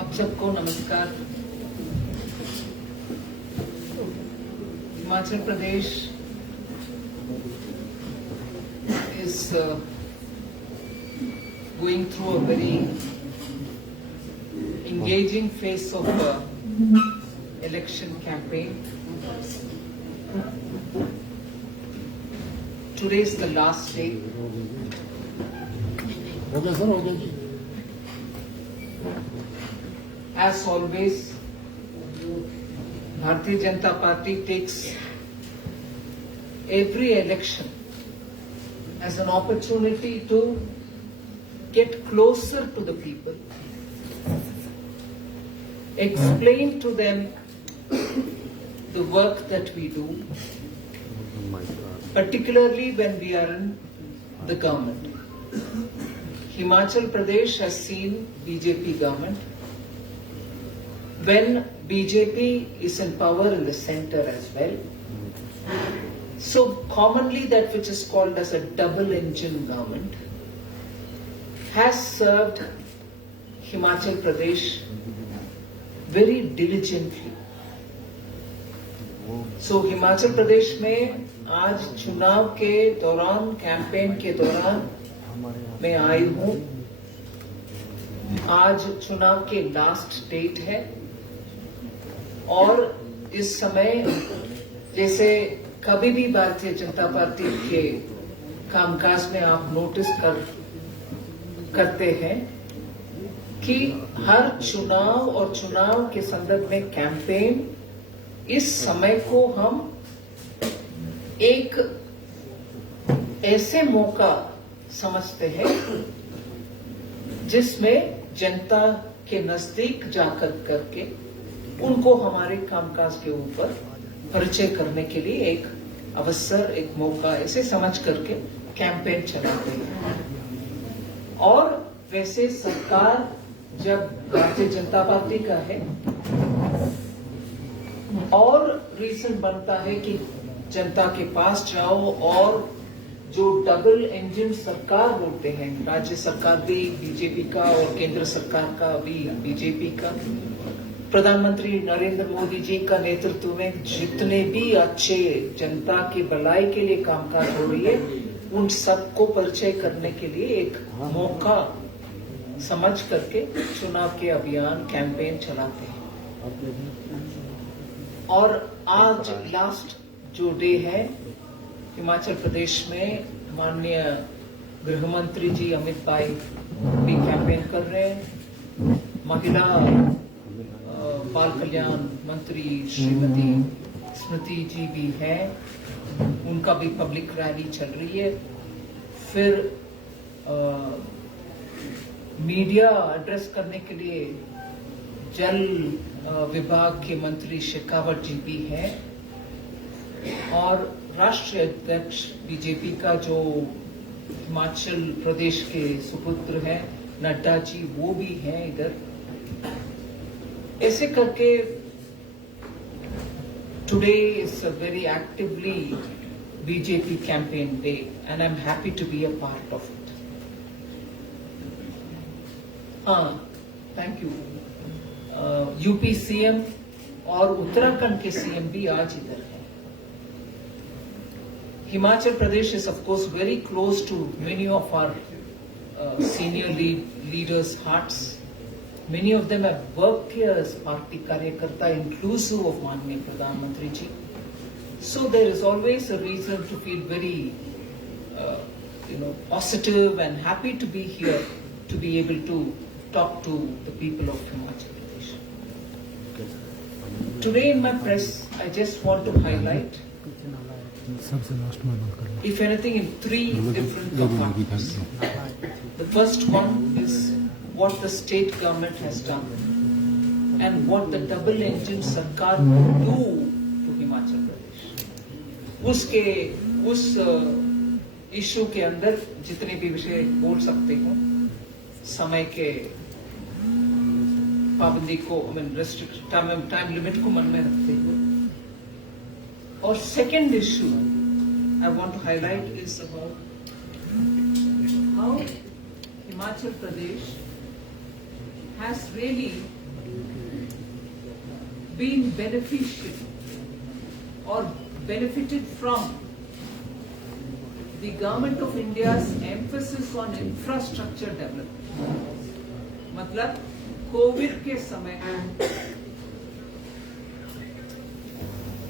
आप सबको नमस्कार। Himachal Pradesh is going through a very engaging phase of election campaign. Today is the last day. As always, Bharatiya Janata Party takes every election as an opportunity to get closer to the people, explain to them the work that we do, particularly when we are in the government. Himachal Pradesh has seen BJP government. When BJP is in power in the center as well. So commonly that which is called as a double engine government has served Himachal Pradesh very diligently. So Himachal Pradesh में आज चुनाव के दौरान, campaign के दौरान मैं आई हूँ। आज चुनाव के लास्ट डेट है और इस समय जैसे कभी भी भारतीय जनता पार्टी के कामकाज में आप नोटिस करते हैं कि हर चुनाव और चुनाव के संदर्भ में कैंपेन, इस समय को हम एक ऐसे मौका समझते हैं जिसमें जनता के नजदीक जाकर करके उनको हमारे कामकाज के ऊपर परिचय करने के लिए एक अवसर, एक मौका ऐसे समझ करके कैंपेन चलाते हैं। और वैसे सरकार जब भारतीय जनता पार्टी का है और रीजन बनता है कि जनता के पास जाओ और जो डबल इंजन सरकार बोलते हैं, राज्य सरकार भी बीजेपी का और केंद्र सरकार का भी बीजेपी का, प्रधानमंत्री नरेंद्र मोदी जी का नेतृत्व में जितने भी अच्छे जनता की भलाई के लिए कामकाज हो रही है, उन सबको परिचय करने के लिए एक मौका समझ करके चुनाव के अभियान, कैंपेन चलाते हैं। और आज लास्ट जो डे है, हिमाचल प्रदेश में माननीय गृह मंत्री जी अमित भाई भी कैंपेन कर रहे हैं। महिला बाल कल्याण मंत्री श्रीमती स्मृति जी भी हैं, उनका भी पब्लिक रैली चल रही है। फिर मीडिया एड्रेस करने के लिए जल विभाग के मंत्री शेखावत जी भी हैं और राष्ट्रीय अध्यक्ष बीजेपी का जो हिमाचल प्रदेश के सुपुत्र हैं नड्डा जी, वो भी हैं इधर। ऐसे करके today is a very actively BJP campaign day and I am happy to be a part of it. Thank you. UP CM और उत्तराखंड के सीएम भी आज इधर हैं। Himachal Pradesh is of course very close to many of our senior leaders' hearts. Many of them have worked here as party karyakarta, inclusive of Mananiya Pradhan Mantri ji. So there is always a reason to feel very, positive and happy to be here to be able to talk to the people of Himachal Pradesh. Today in my press, I just want to highlight, if anything, in three different compartments. The first one is what the state government has done and what the double engine sarkar will do to Himachal Pradesh. उस issue के अंदर जितने भी विषय बोल सकते हो, समय के पाबंदी को, टाइम लिमिट को मन में रखते हुए। और second issue I want to highlight is about how Himachal Pradesh has really been beneficial or benefited from the Government of India's emphasis on infrastructure development. मतलब कोविड के समय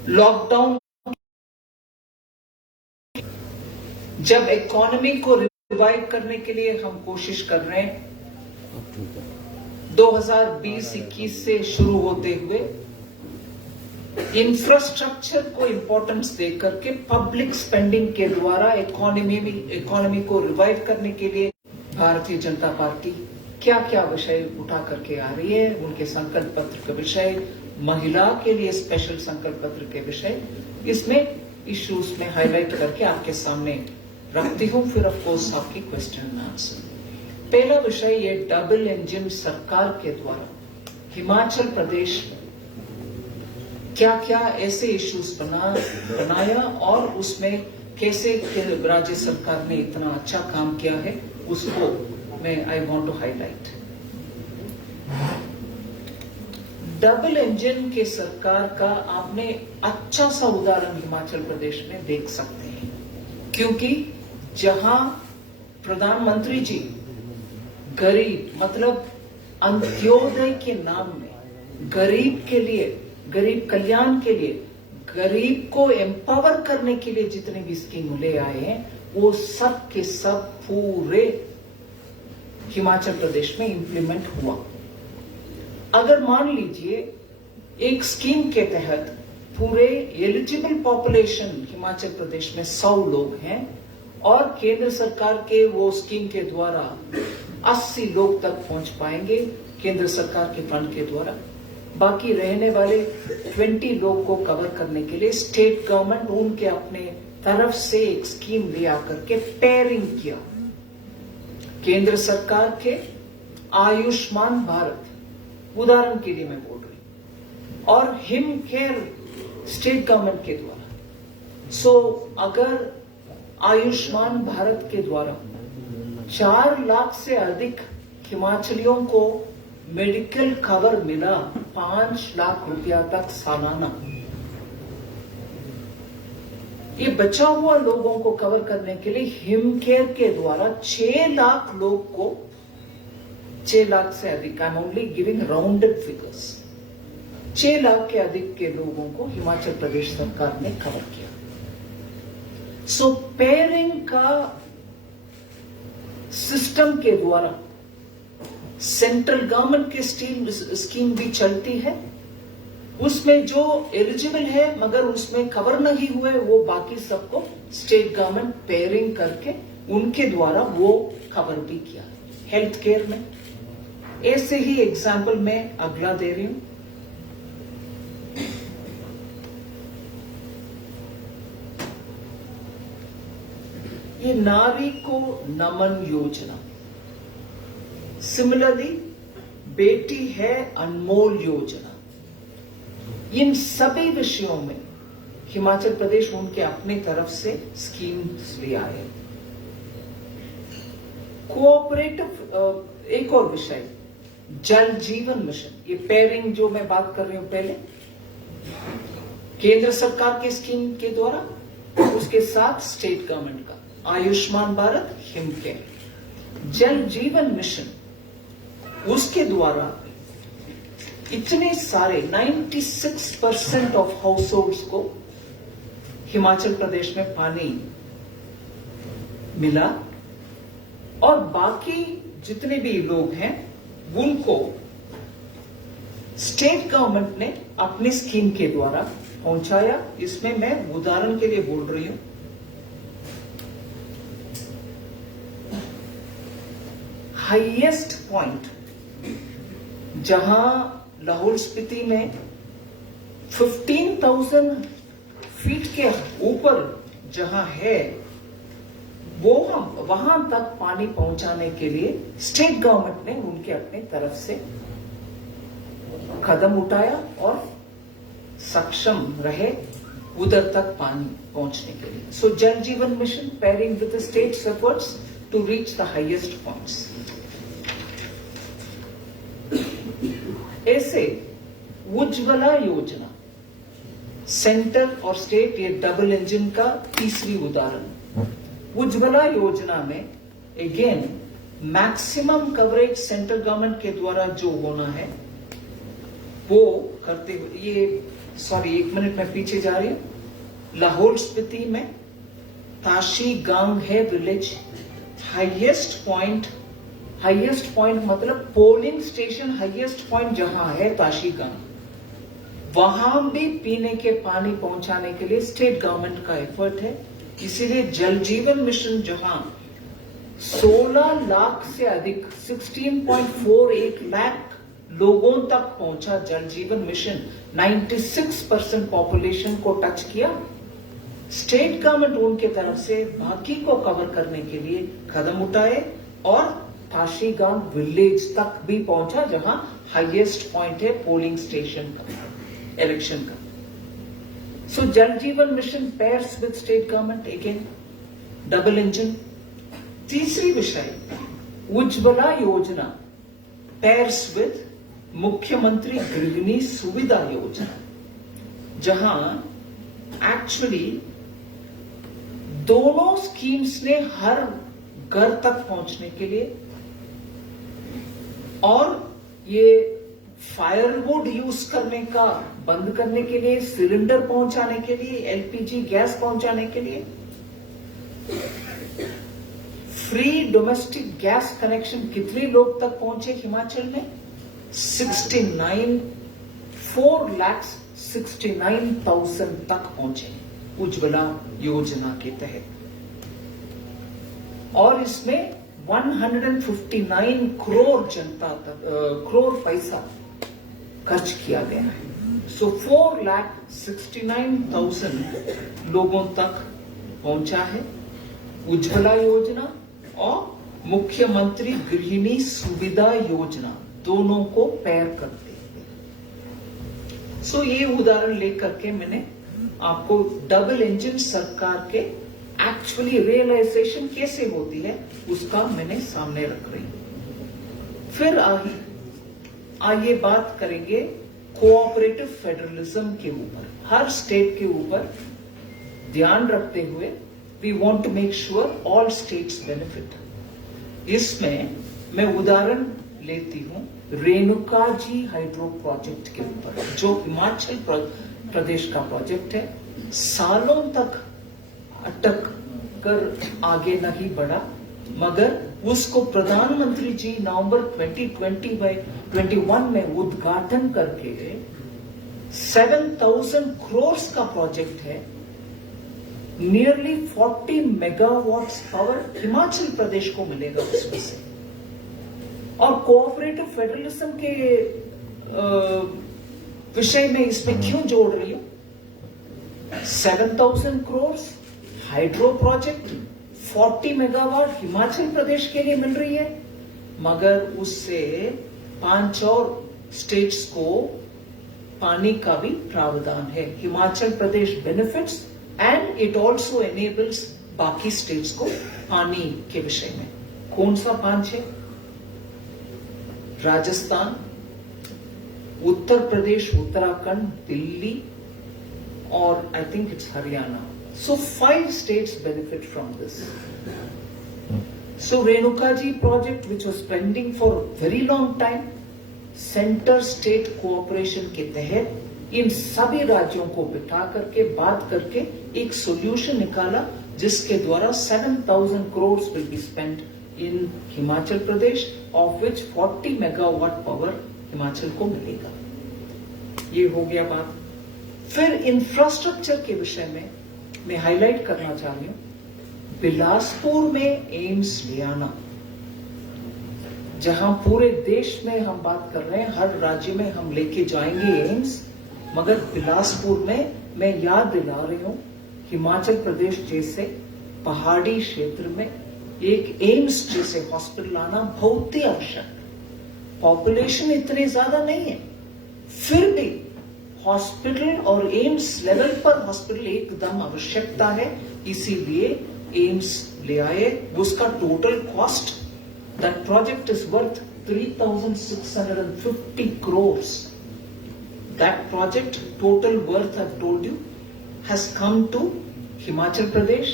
लॉकडाउन जब इकोनॉमी को रिवाइव करने के लिए हम कोशिश कर रहे हैं, 2020-21 से शुरू होते हुए इंफ्रास्ट्रक्चर को इंपॉर्टेंस देकर के पब्लिक स्पेंडिंग के द्वारा इकोनॉमी को रिवाइव करने के लिए भारतीय जनता पार्टी क्या क्या विषय उठा करके आ रही है, उनके संकल्प पत्र के विषय, महिला के लिए स्पेशल संकल्प पत्र के विषय, इसमें इश्यूज में हाईलाइट करके आपके सामने रखती हूं। फिर ऑफ कोर्स आपकी क्वेश्चन एंड आंसर। पहला विषय ये डबल इंजन सरकार के द्वारा हिमाचल प्रदेश में क्या क्या ऐसे इश्यूज बनाया और उसमें कैसे राज्य सरकार ने इतना अच्छा काम किया है, उसको मैं I want to highlight. Double engine के सरकार का आपने अच्छा सा उदाहरण हिमाचल प्रदेश में देख सकते हैं, क्योंकि जहां प्रधानमंत्री जी गरीब मतलब अंत्योदय के नाम में गरीब के लिए, गरीब कल्याण के लिए, गरीब को एम्पावर करने के लिए जितने भी स्कीम ले आए हैं, वो सब के सब पूरे हिमाचल प्रदेश में इंप्लीमेंट हुआ। अगर मान लीजिए एक स्कीम के तहत पूरे एलिजिबल पॉपुलेशन हिमाचल प्रदेश में 100 लोग हैं और केंद्र सरकार के वो स्कीम के द्वारा 80 लोग तक पहुंच पाएंगे केंद्र सरकार के फंड के द्वारा, बाकी रहने वाले 20 लोग को कवर करने के लिए स्टेट गवर्नमेंट उनके अपने तरफ से एक स्कीम ले आकर के पेयरिंग किया। केंद्र सरकार के आयुष्मान भारत उदाहरण के लिए मैं बोल रही हूं, और हिम केयर स्टेट गवर्नमेंट के द्वारा। सो अगर आयुष्मान भारत के द्वारा 4 लाख से अधिक हिमाचलियों को मेडिकल कवर मिला, 5 लाख रुपया तक सालाना, ये बचा हुआ लोगों को कवर करने के लिए हिम केयर के द्वारा 6 लाख लोग को, 6 लाख से अधिक, I am only giving rounded figures, 6 lakh के अधिक के लोगों को हिमाचल प्रदेश सरकार ने कवर किया। सो पेयरिंग का सिस्टम के द्वारा सेंट्रल गवर्नमेंट की स्कीम भी चलती है, उसमें जो एलिजिबल है मगर उसमें कवर नहीं हुए वो बाकी सबको स्टेट गवर्नमेंट पेयरिंग करके उनके द्वारा वो कवर भी किया। हेल्थ केयर में ऐसे ही एग्जाम्पल मैं अगला दे रही हूं। ये नारी को नमन योजना, सिमिलरली बेटी है अनमोल योजना, इन सभी विषयों में हिमाचल प्रदेश उनके अपने तरफ से स्कीम्स ले आए। कोऑपरेटिव एक और विषय जल जीवन मिशन, ये पेयरिंग जो मैं बात कर रही हूं पहले, केंद्र सरकार के स्कीम के द्वारा, उसके साथ स्टेट गवर्नमेंट का आयुष्मान भारत, हिम केयर, जल जीवन मिशन, उसके द्वारा इतने सारे 96% ऑफ हाउस होल्ड्स को हिमाचल प्रदेश में पानी मिला और बाकी जितने भी लोग हैं उनको स्टेट गवर्नमेंट ने अपनी स्कीम के द्वारा पहुंचाया। इसमें मैं उदाहरण के लिए बोल रही हूं, हाईएस्ट पॉइंट जहां लाहौल स्पीति में 15,000 फीट के ऊपर जहां है वो हम वहां तक पानी पहुंचाने के लिए स्टेट गवर्नमेंट ने उनके अपने तरफ से कदम उठाया और सक्षम रहे उधर तक पानी पहुंचने के लिए। So Jal Jeevan mission pairing with the states efforts to reach the highest points. ऐसे उज्ज्वला योजना, सेंटर और स्टेट, ये डबल इंजन का तीसरी उदाहरण। उज्ज्वला योजना में again maximum coverage central government के द्वारा जो होना है वो करते हुए, ये सॉरी एक मिनट में पीछे जा रही हूं। लाहौल स्पीति में ताशी गांग है विलेज, हाईएस्ट पॉइंट मतलब पोलिंग स्टेशन हाईएस्ट पॉइंट जहां है ताशी गांग, वहां भी पीने के पानी पहुंचाने के लिए स्टेट गवर्नमेंट का एफर्ट है। इसीलिए जल जीवन मिशन जहां 16 लाख से अधिक 16.48 लाख लोगों तक पहुंचा, जल जीवन मिशन 96% पॉपुलेशन को टच किया। स्टेट गवर्नमेंट उनके तरफ से बाकी को कवर करने के लिए कदम उठाए और ताशी गांव विलेज तक भी पहुंचा जहां हाईएस्ट पॉइंट है पोलिंग स्टेशन का, इलेक्शन का। सो Jal Jeevan mission pairs with state government, again double engine. तीसरी विषय उज्ज्वला योजना पेयर्स विद मुख्यमंत्री गृहिणी सुविधा योजना, जहां एक्चुअली दोनों स्कीम्स ने हर घर तक पहुंचने के लिए और ये फायरवुड यूज करने का बंद करने के लिए, सिलेंडर पहुंचाने के लिए, एलपीजी गैस पहुंचाने के लिए, फ्री डोमेस्टिक गैस कनेक्शन कितने लोग तक पहुंचे हिमाचल में? 4,69,000 तक पहुंचे उज्ज्वला योजना के तहत। और इसमें 159 करोड़ जनता तक करोड़ पैसा खर्च किया गया है। सो 4,69,000 लोगों तक पहुंचा है उज्ज्वला योजना और मुख्यमंत्री गृहिणी सुविधा योजना, दोनों को पेयर करते हुए। सो ये उदाहरण लेकर के मैंने आपको डबल इंजन सरकार के एक्चुअली रियलाइजेशन कैसे होती है उसका मैंने सामने रख रही हूं। फिर आइए बात करेंगे कोऑपरेटिव फेडरलिज्म के ऊपर, हर स्टेट के ऊपर ध्यान रखते हुए we want to make sure all states benefit. इसमें मैं उदाहरण लेती हूं रेणुका जी हाइड्रो प्रोजेक्ट के ऊपर, जो हिमाचल प्रदेश का प्रोजेक्ट है। सालों तक अटक कर आगे नहीं बढ़ा, मगर उसको प्रधानमंत्री जी नवंबर 2021 में उद्घाटन करके 7,000 करोड़ का प्रोजेक्ट है। Nearly 40 megawatts power Himachal Pradesh को मिलेगा उसमें से। और कोऑपरेटिव फेडरलिज्म के विषय में इसमें क्यों जोड़ रही हूं? 7,000 crore hydro project, 40 megawatt Himachal Pradesh के लिए मिल रही है, मगर उससे 5 और स्टेट्स को पानी का भी प्रावधान है। Himachal Pradesh benefits and it also enables बाकी स्टेट्स को पानी के विषय में। कौन सा 5 है? राजस्थान, उत्तर प्रदेश, उत्तराखंड, दिल्ली और I think it's Haryana. So 5 states benefit from this. So Renuka ji project, which was pending for a very long time, centre state cooperation के तहत इन सभी राज्यों को बिठा करके बात करके एक सॉल्यूशन निकाला, जिसके द्वारा 7,000 crore will be spent in Himachal Pradesh, of which 40 megawatt power Himachal को मिलेगा। ये हो गया बात। फिर इंफ्रास्ट्रक्चर के विषय में मैं हाईलाइट करना चाह रही हूं बिलासपुर में एम्स ले आना। जहां पूरे देश में हम बात कर रहे हैं, हर राज्य में हम लेके जाएंगे एम्स, मगर बिलासपुर में मैं याद दिला रही हूं हिमाचल प्रदेश जैसे पहाड़ी क्षेत्र में एक एम्स जैसे हॉस्पिटल आना बहुत ही आवश्यक है। पॉपुलेशन इतनी ज्यादा नहीं है, फिर भी हॉस्पिटल और एम्स लेवल पर हॉस्पिटल एकदम आवश्यकता है, इसीलिए एम्स ले आए। उसका total cost, that project is worth 3,650 crore. that project, total worth I've told you, has come to Himachal Pradesh,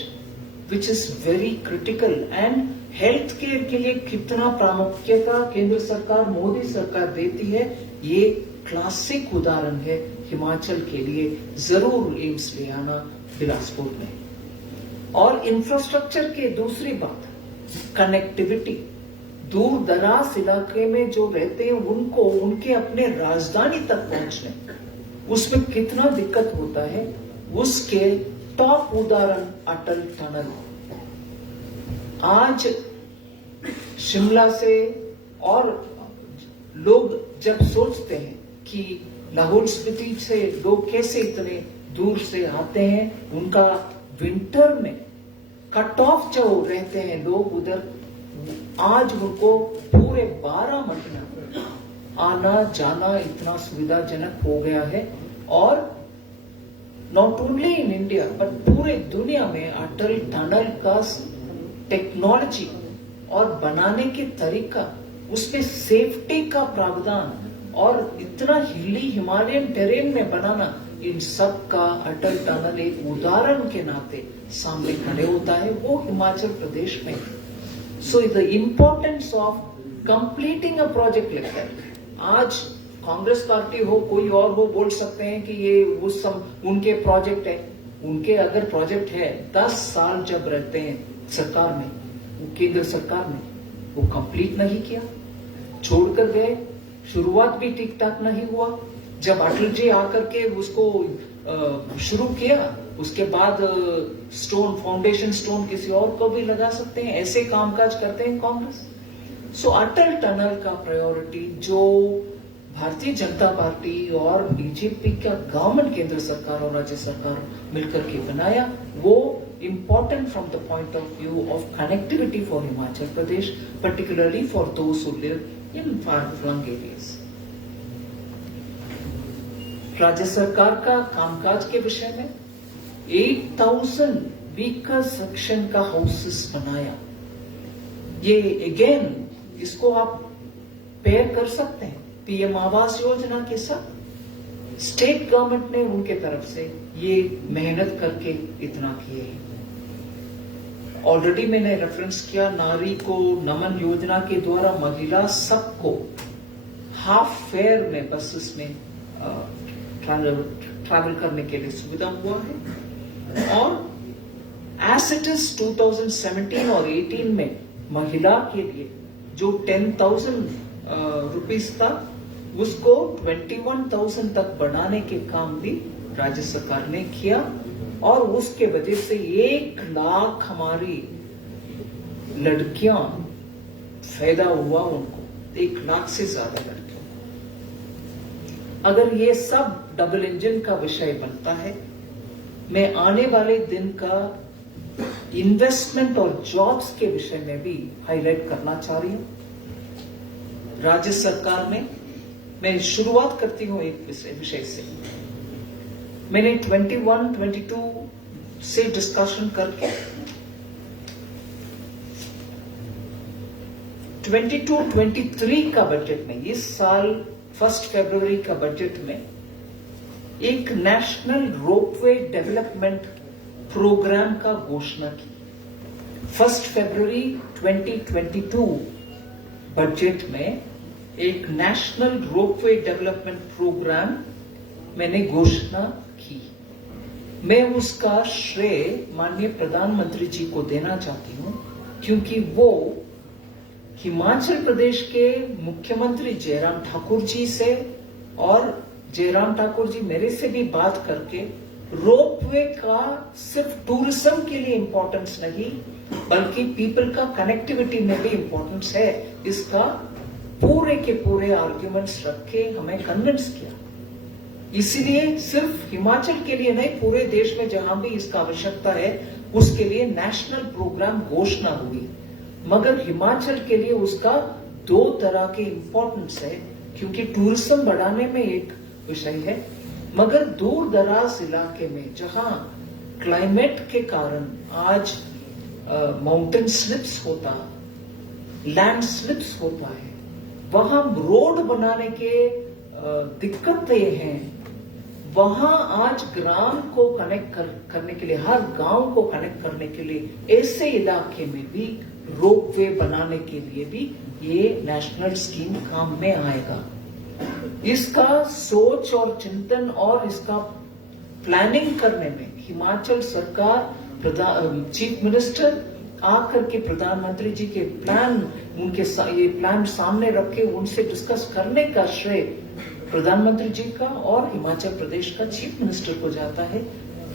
which is very critical. And health care के लिए कितना प्रामुख्यता केंद्र सरकार, मोदी सरकार देती है, ये क्लासिक उदाहरण है हिमाचल के लिए। जरूर एम्स ले आना बिलासपुर में। और इंफ्रास्ट्रक्चर के दूसरी बात, कनेक्टिविटी। दूर दराज इलाके में जो रहते हैं उनको उनके अपने राजधानी तक पहुंचने उसमें कितना दिक्कत होता है, उसके टॉप उदाहरण अटल टनल। आज शिमला से और लोग जब सोचते हैं कि लाहौल स्पीति से लोग कैसे इतने दूर से आते हैं, उनका विंटर में कट ऑफ जो रहते हैं लोग उधर, आज उनको पूरे 12 महीना आना जाना इतना सुविधाजनक हो गया है। और not only in India but पूरे दुनिया में अटल टनल का टेक्नोलॉजी और बनाने के तरीका, उसमें सेफ्टी का प्रावधान और इतना हिली हिमालयन टेरेन में बनाना, इन सब का अटल टनल एक उदाहरण के नाते सामने खड़े होता है, वो हिमाचल प्रदेश में। So the importance of completing a project like that. आज कांग्रेस पार्टी हो कोई और हो बोल सकते हैं कि ये उस उनके प्रोजेक्ट है, उनके अगर प्रोजेक्ट है 10 साल जब रहते हैं सरकार में, वो केंद्र सरकार ने वो कंप्लीट नहीं किया, छोड़कर गए। शुरुआत भी ठीक ठाक नहीं हुआ। जब अटल जी आकर के उसको शुरू किया, उसके बाद स्टोन, फाउंडेशन स्टोन किसी और को भी लगा सकते हैं, ऐसे कामकाज करते हैं कांग्रेस। सो अटल टनल का प्रायोरिटी जो भारतीय जनता पार्टी और बीजेपी का गवर्नमेंट, केंद्र सरकार और राज्य सरकार मिलकर के बनाया, वो important from the point of view of connectivity for Himachal Pradesh, particularly for those who live in far-flung areas. राज्य सरकार का कामकाज के विषय में 8,000 वीकर सेक्शन का हाउसेस बनाया। ये अगेन इसको आप पेयर कर सकते हैं पीएम आवास योजना के साथ। स्टेट गवर्नमेंट ने उनके तरफ से ये मेहनत करके इतना किए हैं। ऑलरेडी मैंने रेफरेंस किया, नारी को नमन योजना के द्वारा महिला सबको हाफ फेयर में बसेस में ट्रैवल करने के लिए सुविधा हुआ है। और एज इट इज 2017 और 18 में महिला के लिए जो 10,000 रुपीस था, उसको 21,000 तक बढ़ाने के काम भी राज्य सरकार ने किया। और उसके वजह से 1 लाख हमारी लड़कियां फायदा हुआ, उनको 1 लाख से ज्यादा लड़कियों। अगर ये सब डबल इंजन का विषय बनता है, मैं आने वाले दिन का इन्वेस्टमेंट और जॉब्स के विषय में भी हाईलाइट करना चाह रही हूं। राज्य सरकार में मैं शुरुआत करती हूं एक विषय से। मैंने 21-22 से डिस्कशन करके 22-23 का बजट में, इस साल 1 फरवरी का बजट में एक नेशनल रोपवे डेवलपमेंट प्रोग्राम का घोषणा की। 1 फरवरी 2022 बजट में एक नेशनल रोपवे डेवलपमेंट प्रोग्राम मैंने घोषणा की। मैं उसका श्रेय माननीय प्रधानमंत्री जी को देना चाहती हूं, क्योंकि वो हिमाचल प्रदेश के मुख्यमंत्री जयराम ठाकुर जी से, और जयराम ठाकुर जी मेरे से भी बात करके, रोपवे का सिर्फ टूरिज्म के लिए इंपॉर्टेंस नहीं बल्कि पीपल का कनेक्टिविटी में भी इंपॉर्टेंस है, इसका पूरे के पूरे आर्ग्यूमेंट्स रख के हमें कन्विंस किया। इसीलिए सिर्फ हिमाचल के लिए नहीं, पूरे देश में जहां भी इसका आवश्यकता है उसके लिए नेशनल प्रोग्राम घोषणा हुई। मगर हिमाचल के लिए उसका 2 तरह के इंपॉर्टेंस है, क्योंकि टूरिज्म बढ़ाने में एक विषय है, मगर दूर दराज इलाके में जहां क्लाइमेट के कारण आज माउंटेन स्लिप्स होता, लैंड स्लिप्स होता है, वहां रोड बनाने के दिक्कतें हैं वहां आज ग्राम को कनेक्ट करने के लिए, हर गांव को कनेक्ट करने के लिए ऐसे इलाके में भी रोपवे बनाने के लिए भी ये नेशनल स्कीम काम में आएगा। इसका सोच और चिंतन और इसका प्लानिंग करने में हिमाचल सरकार, चीफ मिनिस्टर आकर के प्रधानमंत्री जी के प्लान, ये प्लान सामने रखे उनसे डिस्कस करने का श्रेय प्रधानमंत्री जी का और हिमाचल प्रदेश का चीफ मिनिस्टर को जाता है,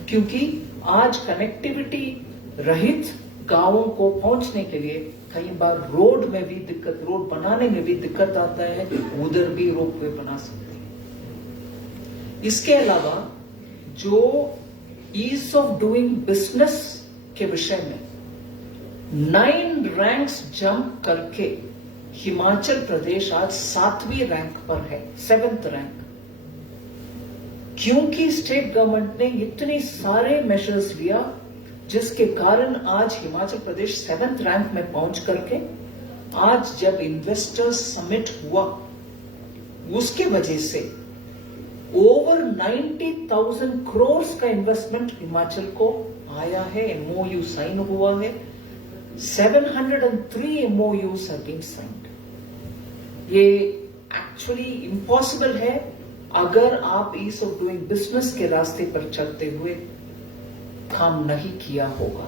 क्योंकि आज कनेक्टिविटी रहित गांवों को पहुंचने के लिए कई बार रोड में भी दिक्कत, रोड बनाने में भी दिक्कत आता है, उधर भी रोपवे बना सकते हैं। इसके अलावा जो ईज ऑफ डूइंग बिजनेस के विषय में 9 रैंक्स जंप करके हिमाचल प्रदेश आज 7वीं रैंक पर है, 7th रैंक, क्योंकि स्टेट गवर्नमेंट ने इतने सारे मेजर्स लिया जिसके कारण आज हिमाचल प्रदेश 7th रैंक में पहुंच करके आज जब इन्वेस्टर्स समिट हुआ उसके वजह से ओवर 90,000 करोड़ का इन्वेस्टमेंट हिमाचल को आया है, एमओयू साइन हुआ है, 703 MOUs have been signed। ये एक्चुअली इम्पॉसिबल है अगर आप ईज ऑफ डूइंग बिजनेस के रास्ते पर चलते हुए काम नहीं किया होगा।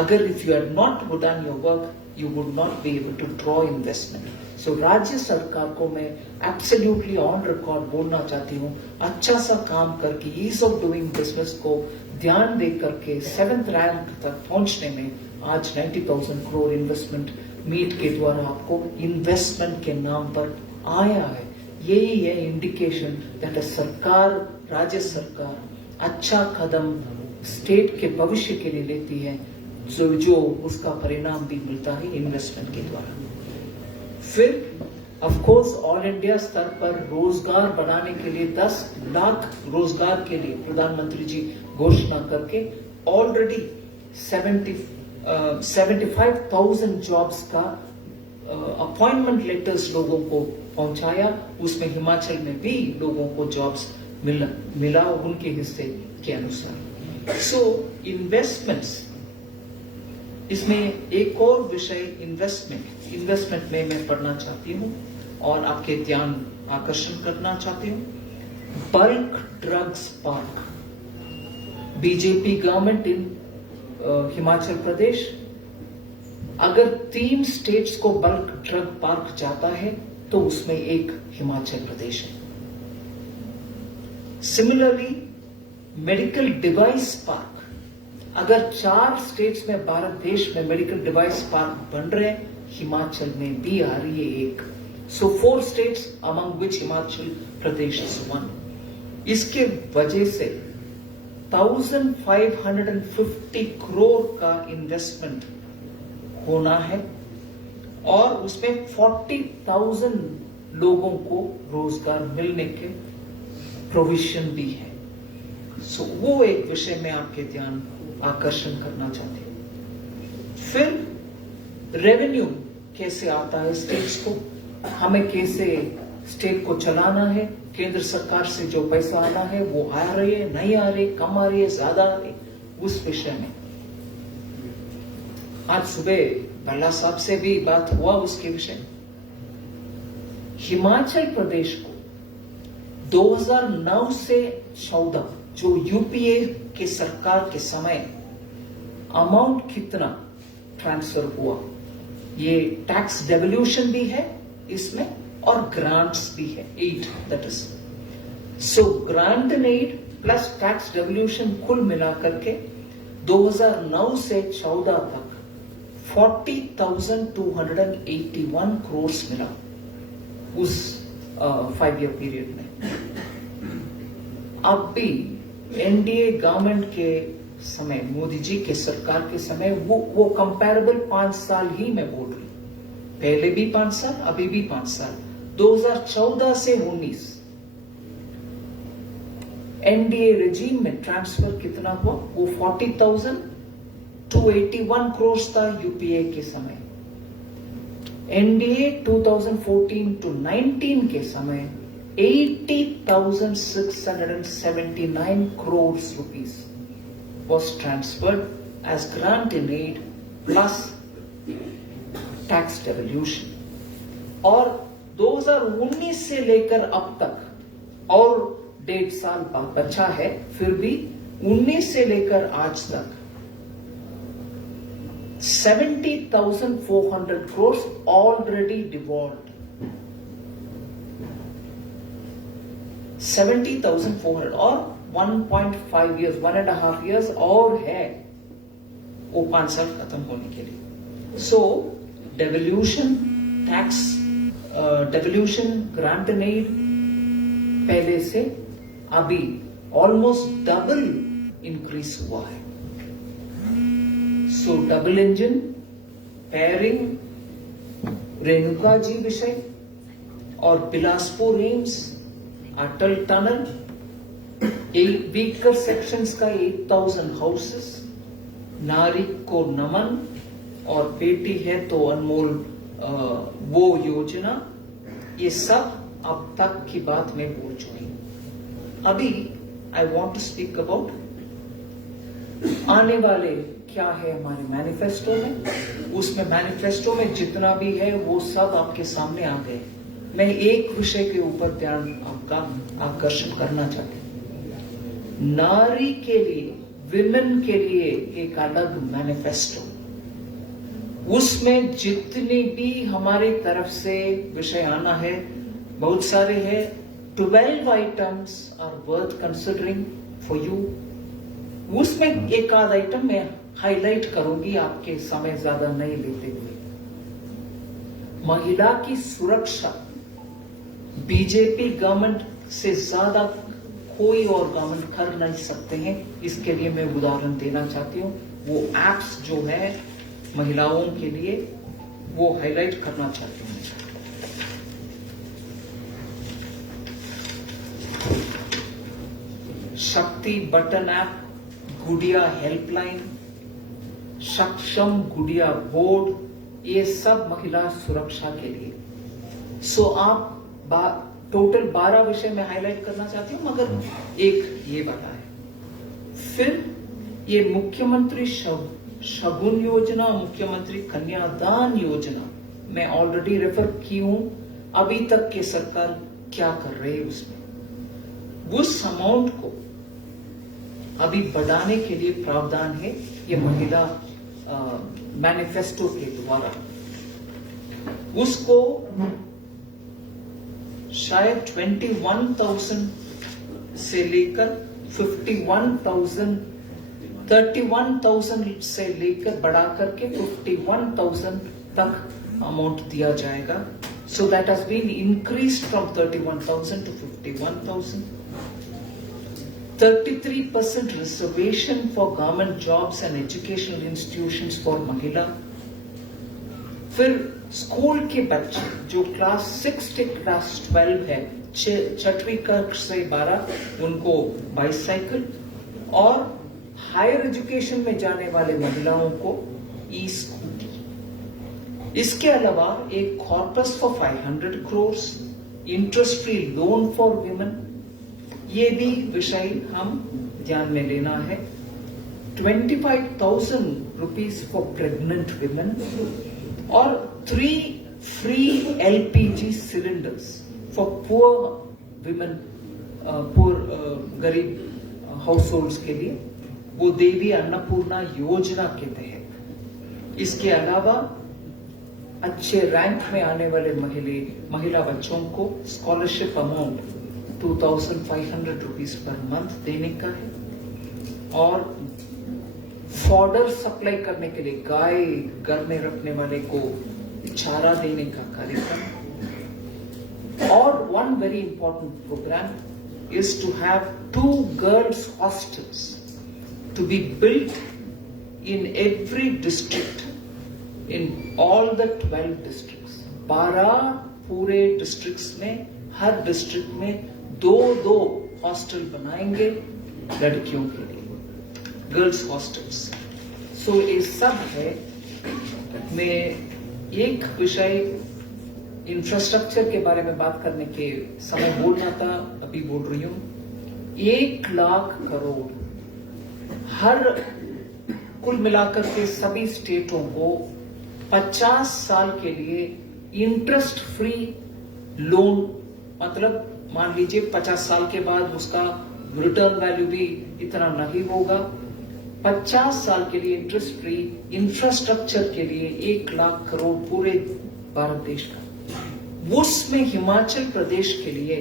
अगर if you are not done your work, you would not be able to draw investment. So राज्य सरकार को मैं एब्सोल्युटली ऑन रिकॉर्ड बोलना चाहती हूँ, अच्छा सा काम करके ईज ऑफ डूइंग बिजनेस को ध्यान दे करके 7th रैंक तक पहुंचने में आज 90,000 करोड़ इन्वेस्टमेंट मीट के द्वारा आपको इन्वेस्टमेंट के नाम पर आया है। यही है इंडिकेशन दैट सरकार, राज्य सरकार अच्छा कदम स्टेट के भविष्य के लिए लेती है, जो उसका परिणाम भी मिलता है इन्वेस्टमेंट के द्वारा। फिर ऑफ कोर्स ऑल इंडिया स्तर पर रोजगार बनाने के लिए 10 लाख रोजगार के लिए प्रधानमंत्री जी घोषणा करके ऑलरेडी 75,000 जॉब्स का अपॉइंटमेंट लेटर्स लोगों को पहुंचाया। उसमें हिमाचल में भी लोगों को जॉब्स मिला उनके हिस्से के अनुसार। सो इन्वेस्टमेंट्स, इसमें एक और विषय इन्वेस्टमेंट में मैं पढ़ना चाहती हूँ और आपके ध्यान आकर्षण करना चाहती हूँ। Bulk drugs park, BJP government in Himachal Pradesh, अगर 3 स्टेट्स को बल्क ड्रग पार्क जाता है तो उसमें एक हिमाचल प्रदेश है। सिमिलरली मेडिकल डिवाइस पार्क, अगर 4 स्टेट्स में भारत देश में मेडिकल डिवाइस पार्क बन रहे हैं, हिमाचल में भी आ रही है एक। सो 4 states among which Himachal Pradesh is one. इसके वजह से 1,550 करोड़ का इन्वेस्टमेंट होना है और उसमें 40,000 लोगों को रोजगार मिलने के प्रोविजन भी है। सो वो एक विषय में आपके ध्यान आकर्षण करना चाहती हूं। फिर रेवेन्यू कैसे आता है स्टेट्स को, हमें कैसे स्टेट को चलाना है, केंद्र सरकार से जो पैसा आना है वो आ रही है, नहीं आ रही, कम आ रही है, ज्यादा आ रही, उस विषय में आज सुबह भल्ला साहब से भी बात हुआ उसके विषय में। हिमाचल प्रदेश को 2009 से 14 जो यूपीए के सरकार के समय अमाउंट कितना ट्रांसफर हुआ, ये टैक्स डेवल्यूशन भी है इसमें और ग्रांट्स भी है, 8 that is. So grant and aid plus tax devolution कुल मिलाकर के 2009 से 14 तक 40,281 करोड़ मिला उस 5 ईयर पीरियड में। अब भी एनडीए गवर्नमेंट के समय, मोदी जी के सरकार के समय वो कंपैरेबल 5 साल ही मैं बोल रही, पहले भी 5 साल, अभी भी 5 साल, 2014 से 19 एनडीए रेजीम में ट्रांसफर कितना हुआ, वो 40,281 करोड़ था यूपीए के समय। एनडीए 2014 to 19 के समय 80,679 crores rupees was transferred as grant in aid plus tax devolution. और 2019 से लेकर अब तक और 1.5 साल बचा है, फिर भी 19 से लेकर आज तक 70,400 crores already devolved. 70,400 और 1.5 years, 1.5 years और है वो 5 साल खत्म होने के लिए. So devolution, tax, devolution, grant and aid पहले से अभी ऑलमोस्ट डबल इंक्रीज हुआ है. So double engine, pairing, Renuka ji विषय और Bilaspur AIIMS, Atal tunnel, weaker sections का 8,000 हाउसेस, नारी को नमन और बेटी है तो अनमोल वो योजना, ये सब अब तक की बात मैं बोल चुकी. अभी I want to speak about आने वाले क्या है हमारे मैनिफेस्टो में. उसमें मैनिफेस्टो में जितना भी है वो सब आपके सामने आ गए. मैं एक विषय के ऊपर ध्यान आपका आकर्षण करना चाहती हूँ. नारी के लिए, विमेन के लिए एक अलग मैनिफेस्टो. उसमें जितनी भी हमारी तरफ से विषय आना है बहुत सारे हैं. 12 items are worth considering for you. उसमें एक आध आइटम मैं हाईलाइट करूंगी आपके समय ज्यादा नहीं लेते हुए. महिला की सुरक्षा बीजेपी गवर्नमेंट से ज्यादा कोई और गवर्नमेंट कर नहीं सकते हैं. इसके लिए मैं उदाहरण देना चाहती हूँ. वो एप्स जो है महिलाओं के लिए वो हाईलाइट करना चाहती हूँ. शक्ति बटन ऐप, गुड़िया हेल्पलाइन, सक्षम गुड़िया बोर्ड, ये सब महिला सुरक्षा के लिए. सो आप टोटल 12 विषय में हाईलाइट करना चाहती हूँ, मगर एक ये वाला है. फिर ये मुख्यमंत्री शगुन योजना, मुख्यमंत्री कन्यादान योजना मैं ऑलरेडी रेफर की हूं. अभी तक के सरकार क्या कर रही है उसमें. उस अमाउंट को अभी बढ़ाने के लिए प्रावधान है ये महिला मैनिफेस्टो के द्वारा. उसको शायद 21,000 से लेकर 51,000, 31,000 से लेकर बढ़ा करके 51,000 तक अमाउंट दिया जाएगा. So that has been increased from 31,000 to 51,000. 33% reservation for government jobs and educational institutions for महिला. फिर स्कूल के बच्चे जो क्लास 6 से क्लास 12 है, 6वीं कक्षा से 12, उनको बाइसाइकिल, और हायर एजुकेशन में जाने वाले महिलाओं को ई स्कूटी. इसके अलावा एक corpus for 500 crores, interest free loan for women, ये भी विषय हम ध्यान में लेना है. 25,000 rupees फॉर प्रेग्नेंट विमेन और 3 free LPG cylinders for poor women, poor गरीब हाउस होल्ड्स के लिए, वो देवी अन्नपूर्णा योजना के तहत. इसके अलावा अच्छे रैंक में आने वाले महिला बच्चों को scholarship amount 2,500 rupees per month देने का है. और फॉडर सप्लाई करने के लिए गाय घर में रखने वाले को चारा देने का कार्यक्रम. और one very important program is to have 2 girls hostels to be built in every district, in all the 12 districts. 12 पूरे डिस्ट्रिक्ट्स में, हर डिस्ट्रिक्ट में 2 हॉस्टल बनाएंगे लड़कियों के लिए, गर्ल्स हॉस्टल्स. सो ये सब है. मैं एक विषय इंफ्रास्ट्रक्चर के बारे में बात करने के समय बोलना था, अभी बोल रही हूं। 1 लाख करोड़ हर कुल मिलाकर के सभी स्टेटों को 50 साल के लिए इंटरेस्ट फ्री लोन, मतलब मान लीजिए 50 साल के बाद उसका रिटर्न वैल्यू भी इतना नहीं होगा। 50 साल के लिए इंटरेस्ट फ्री इंफ्रास्ट्रक्चर के लिए 1 लाख करोड़ पूरे भारत देश का। उसमें हिमाचल प्रदेश के लिए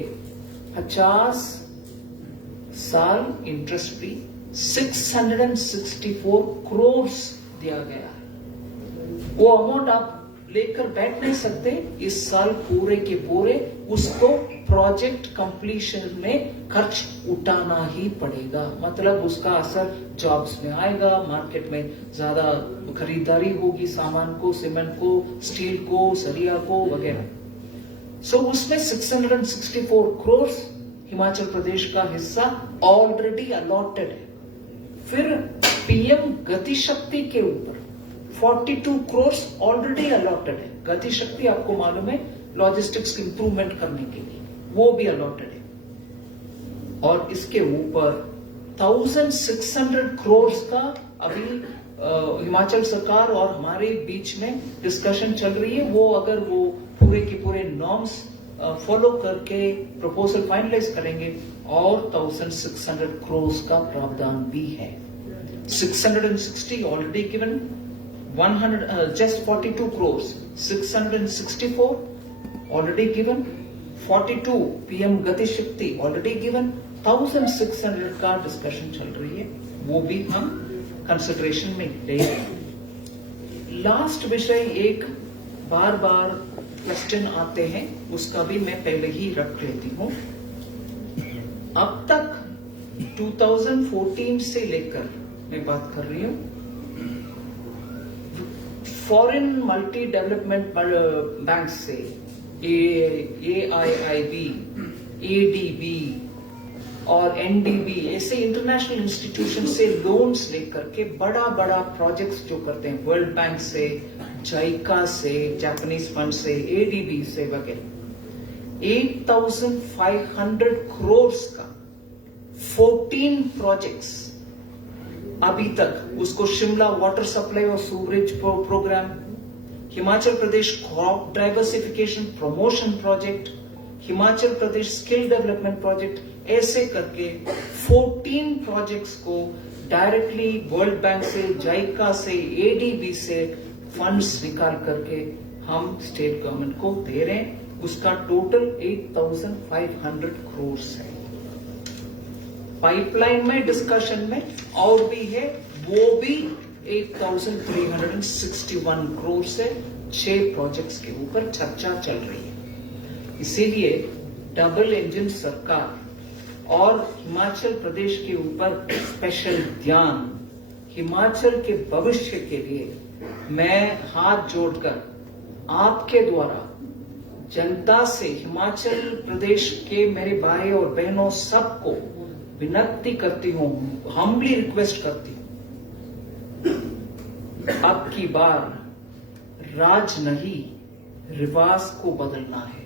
50 साल इंटरेस्ट फ्री 664 करोड़ दिया गया है। वो अमाउंट आप लेकर बैठ नहीं सकते, इस साल पूरे के पूरे उसको प्रोजेक्ट कंप्लीशन में खर्च उठाना ही पड़ेगा। मतलब उसका असर जॉब्स में आएगा, मार्केट में ज्यादा खरीदारी होगी सामान को, सीमेंट को, स्टील को, सरिया को वगैरह। सो उसमें 664 करोड़ हिमाचल प्रदेश का हिस्सा ऑलरेडी अलॉटेड है। फिर पीएम गति शक्ति के ऊपर 42 करोड़ ऑलरेडी अलॉटेड है। गति शक्ति आपको मालूम है, लॉजिस्टिक्स इंप्रूवमेंट करने के लिए, वो भी अलॉटेड है। और इसके ऊपर 1600 करोड़ का अभी हिमाचल सरकार और हमारे बीच में डिस्कशन चल रही है। वो अगर वो पूरे के पूरे नॉर्म्स फॉलो करके प्रपोजल फाइनलाइज करेंगे और 1600 करोड़ का प्रावधान भी है। 660 already given, 100 just 42 crore, 664 already given, 42 PM गति शक्ति ऑलरेडी गिवन, 1600 का डिस्कशन चल रही है, वो भी हम कंसिडरेशन में ले रहे हैं। लास्ट विषय, एक बार बार क्वेश्चन आते हैं, उसका भी मैं पहले ही रख लेती हूं। अब तक 2014 से लेकर मैं बात कर रही हूं, फॉरेन मल्टी डेवलपमेंट बैंक से AIIB, ADB और NDB ऐसे इंटरनेशनल इंस्टीट्यूशन से लोन्स लेकर के बड़ा बड़ा प्रोजेक्ट्स जो करते हैं, वर्ल्ड बैंक से, जाइका से, जापानीज फंड से, ADB से वगैरह, 8500 करोड़ का 14 प्रोजेक्ट्स अभी तक। उसको शिमला वाटर सप्लाई और सूवरेज programme, Himachal Pradesh crop diversification promotion project, Himachal Pradesh skill development project, ऐसे करके 14 प्रोजेक्ट्स को डायरेक्टली वर्ल्ड बैंक से, जाइका से, ADB से फंड्स निकाल करके हम स्टेट गवर्नमेंट को दे रहे हैं। उसका टोटल 8500 करोड़ है। पाइपलाइन में डिस्कशन में और भी है, वो भी 8361 करोड़ से 6 प्रोजेक्ट्स के ऊपर चर्चा चल रही है। इसीलिए डबल इंजन सरकार और हिमाचल प्रदेश के ऊपर स्पेशल ध्यान, हिमाचल के भविष्य के लिए मैं हाथ जोड़कर आपके द्वारा जनता से, हिमाचल प्रदेश के मेरे भाई और बहनों सबको विनती करती हूं, हम्बली रिक्वेस्ट करती हूं, अब की बार राज नहीं रिवाज को बदलना है,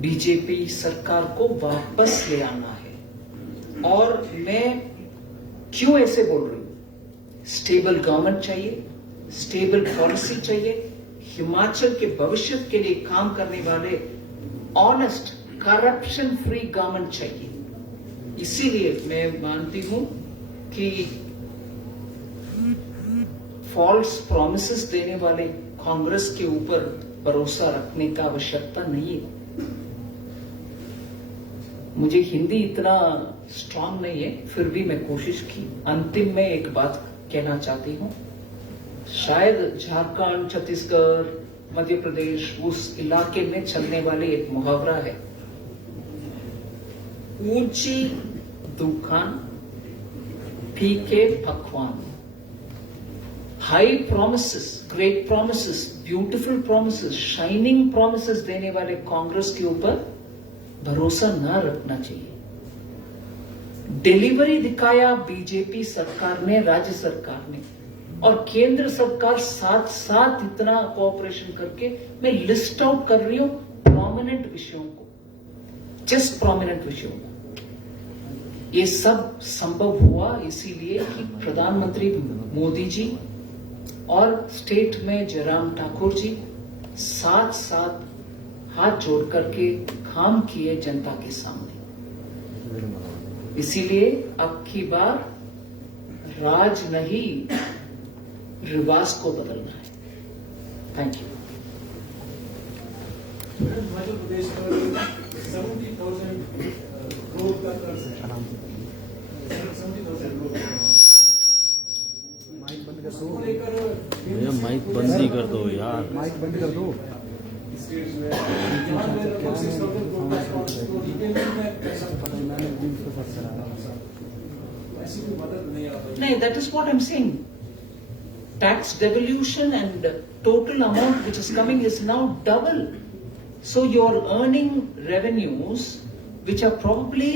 बीजेपी सरकार को वापस ले आना है। और मैं क्यों ऐसे बोल रही हूं? स्टेबल गवर्नमेंट चाहिए, स्टेबल पॉलिसी चाहिए, हिमाचल के भविष्य के लिए काम करने वाले ऑनेस्ट, करप्शन फ्री गवर्नमेंट चाहिए। इसीलिए मैं मानती हूं कि फॉल्स प्रॉमिसेस देने वाले कांग्रेस के ऊपर भरोसा रखने का आवश्यकता नहीं है। मुझे हिंदी इतना स्ट्रांग नहीं है, फिर भी मैं कोशिश की। अंतिम में एक बात कहना चाहती हूं, शायद झारखंड, छत्तीसगढ़, मध्य प्रदेश उस इलाके में चलने वाली एक मुहावरा है, ऊंची दुकान फीके पकवान। High promises, great promises, beautiful promises, shining promises देने वाले कांग्रेस के ऊपर भरोसा न रखना चाहिए। डिलीवरी दिखाया बीजेपी सरकार ने, राज्य सरकार ने। और केंद्र सरकार साथ साथ इतना कोऑपरेशन करके, मैं लिस्ट आउट कर रही हूं प्रोमिनेंट विषयों को, जस्ट प्रोमिनेंट विषयों को। ये सब संभव हुआ इसीलिए कि प्रधानमंत्री मोदी जी और स्टेट में जयराम ठाकुर जी साथ साथ हाथ जोड़ करके काम किए जनता के सामने। इसीलिए अब की बार राज नहीं, रिवाज को बदलना है। Thank you. मध्य प्रदेश पर 70,000 करोड़ का कर्ज है। 70,000 करोड़ भैया माइक बंद ही कर दो यार, माइक बंद कर दो। स्टेट्स में जहाँ पे लगभग 6,000 करोड़ का कर्ज, तो रिपेमेंट में पैसा ऐसी कोई मदद नहीं आ पाई। नहीं, that is what I'm saying. Tax devolution and total amount which is coming is now double. So you're earning revenues which are probably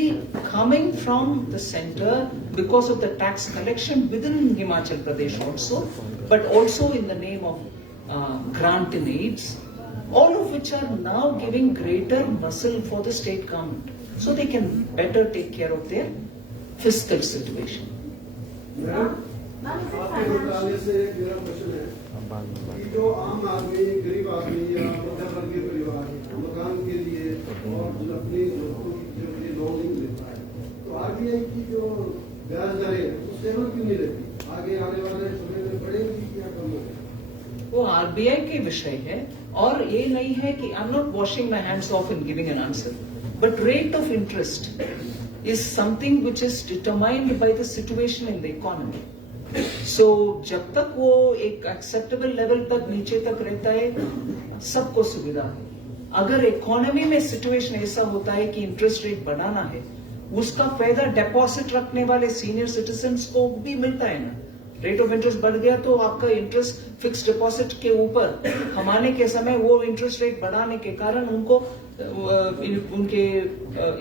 coming from the center because of the tax collection within Himachal Pradesh also, but also in the name of grant and aids, all of which are now giving greater muscle for the state government, so they can better take care of their fiscal situation. आपके मंत्रालय से एक मेरा question है कि जो आम आदमी, गरीब आदमी या मध्य वर्गीय परिवार मकान के लिए और अपनी जरूरतों के लिए लोन नहीं लेता है, तो आरबीआई की जो ब्याज दरें है वो स्टेबल क्यों नहीं रहती? आगे आने वाले समय में बढ़ेगी या कम होगी? वो आरबीआई के विषय है, और ये नहीं है कि I am not washing my hands of in giving an answer, but rate of interest is something which is determined by the situation in the economy. So जब तक वो एक acceptable level तक नीचे तक रहता है, सबको सुविधा है। अगर इकोनॉमी में सिचुएशन ऐसा होता है कि इंटरेस्ट रेट बढ़ाना है, उसका फायदा डिपॉजिट रखने वाले सीनियर सिटीजन्स को भी मिलता है ना। रेट ऑफ इंटरेस्ट बढ़ गया तो आपका इंटरेस्ट फिक्स डिपॉजिट के ऊपर कमाने के समय वो इंटरेस्ट रेट बढ़ाने के कारण उनको उनके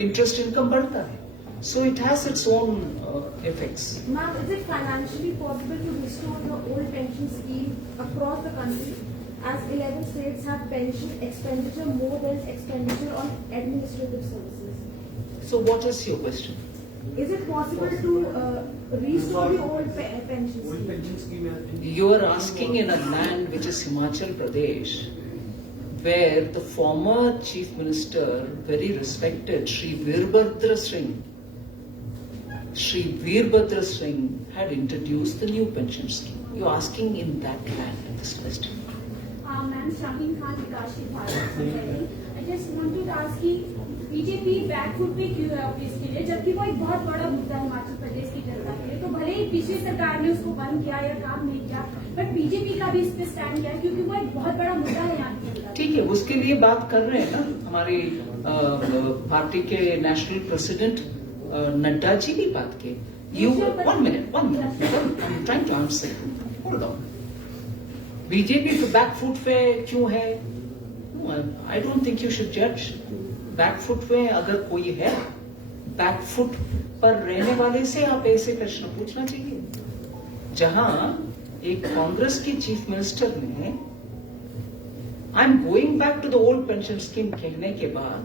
इंटरेस्ट इनकम बढ़ता है। So it has its own effects. Ma'am, is it financially possible to restore the old pension scheme across the country, as 11 states have pension expenditure more than expenditure on administrative services? So what is your question? Is it possible to restore the old pension scheme? You are asking in a land which is Himachal Pradesh, where the former Chief Minister, very respected, Shri Veerbhadra Singh had introduced the new pension scheme. You are asking in that land this question. Ma'am, Shaheen Khan, Vikashshil Bharat Samiti. I just wanted to ask कि BJP back foot पे क्यों है office के लिए, जबकि वो एक बहुत बड़ा मुद्दा है हिमाचल प्रदेश की जनता के लिए। तो भले ही पिछली सरकार ने उसको बंद किया या काम नहीं किया, बट बीजेपी का भी इस पे स्टैंड किया, क्योंकि वो एक बहुत बड़ा मुद्दा है यहाँ की जनता। ठीक है, उसके लिए बात कर रहे हैं ना हमारी पार्टी के नेशनल प्रेसिडेंट नड्डा जी भी बात की। You 1 minute, I'm trying to answer. Hold on. BJP तो बैकफुट पे क्यों है? I don't think you should judge. Backfoot पे अगर कोई है, बैकफुट पर रहने वाले से आप ऐसे प्रश्न पूछना चाहिए। जहां एक कांग्रेस की चीफ मिनिस्टर ने I am going back to the old pension scheme कहने के बाद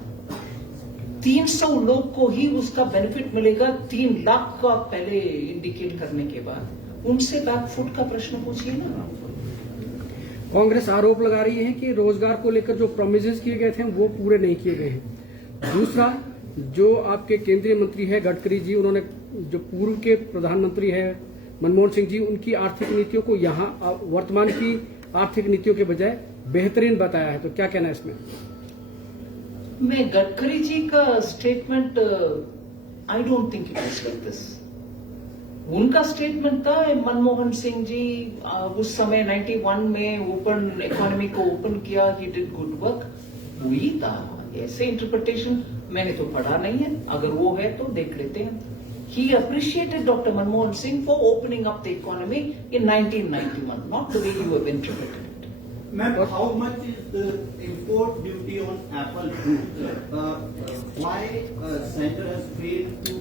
300 लोग को ही उसका बेनिफिट मिलेगा, 3 लाख का पहले इंडिकेट करने के बाद, उनसे बैकफुट का प्रश्न पूछिए ना। कांग्रेस आरोप लगा रही है कि रोजगार को लेकर जो प्रोमिसेस किए गए थे वो पूरे नहीं किए गए हैं। दूसरा, जो आपके केंद्रीय मंत्री है गडकरी जी, उन्होंने जो पूर्व के प्रधानमंत्री है मनमोहन सिंह जी, उनकी आर्थिक नीतियों को यहाँ वर्तमान की आर्थिक नीतियों के बजाय बेहतरीन बताया है, तो क्या कहना है इसमें? मैं गडकरी जी का statement I don't think it is like this. उनका स्टेटमेंट था मनमोहन सिंह जी उस समय 91 में ओपन इकोनॉमी को ओपन किया, ही डिड गुड वर्क, वही था। ऐसे इंटरप्रिटेशन मैंने तो पढ़ा नहीं है, अगर वो है तो देख लेते हैं। He appreciated Dr. Manmohan Singh for opening up the economy in 1991, not the way you have interpreted it. Ma'am, how much is the import duty on apple fruit? Why Center has failed to